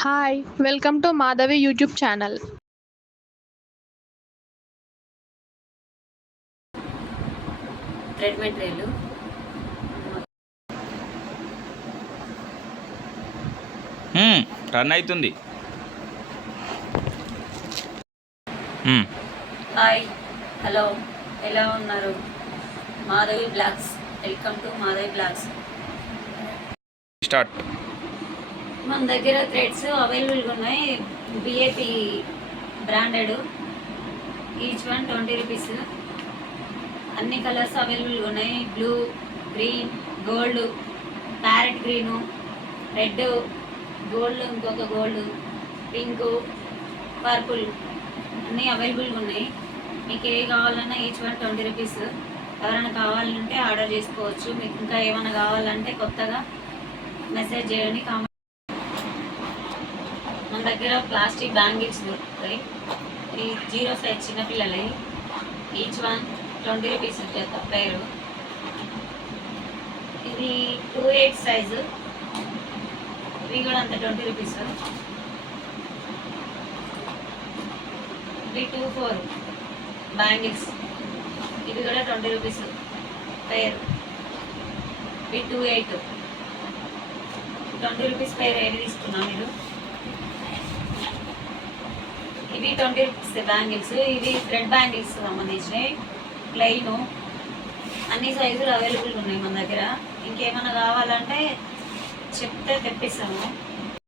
Hi, welcome to Madhavi YouTube channel. Thread material run అవుతుంది. Hi hello ఎలా ఉన్నారు? Madhavi blogs, welcome to Madhavi blogs. Start. మన దగ్గర threads అవైలబుల్గా ఉన్నాయి. B A P branded, each one 20 rupees. అన్ని కలర్స్ అవైలబుల్గా ఉన్నాయి. Blue, green, gold, parrot green, red, gold, ఇంకొక గోల్డ్, పింక్, పర్పుల్ అన్నీ అవైలబుల్గా ఉన్నాయి. మీకు ఏ కావాలన్నా ఈచ్ వన్ 20 రూపీస్. ఎవరైనా కావాలంటే ఆర్డర్ చేసుకోవచ్చు. మీకు ఇంకా ఏమైనా కావాలంటే కొత్తగా మెసేజ్ చేయండి. మన దగ్గర ప్లాస్టిక్ బ్యాంగిల్స్ దొరుకుతాయి. ఈ 0 సైజ్ చిన్నపిల్లలవి, ఈచ్ వన్ 20 రూపీస్ పేరు. ఇది 2/8 సైజు, ఇవి కూడా అంత 20 రూపీస్. ఇవి 2/4 బ్యాంగిల్స్, ఇవి కూడా 20 రూపీస్ పేరు. ఇవి 2/8, 20 రూపీస్ పేరు. ఏది తీసుకున్నా మీరు? ఇవి 20 రూపీస్ బ్యాంగిల్స్. ఇవి థ్రెడ్ బ్యాంగిల్స్ సంబంధించినవి, ప్లెయిన్. అన్ని సైజులు అవైలబుల్గా ఉన్నాయి మన దగ్గర. ఇంకేమైనా కావాలంటే చెప్తే తెప్పిస్తాము.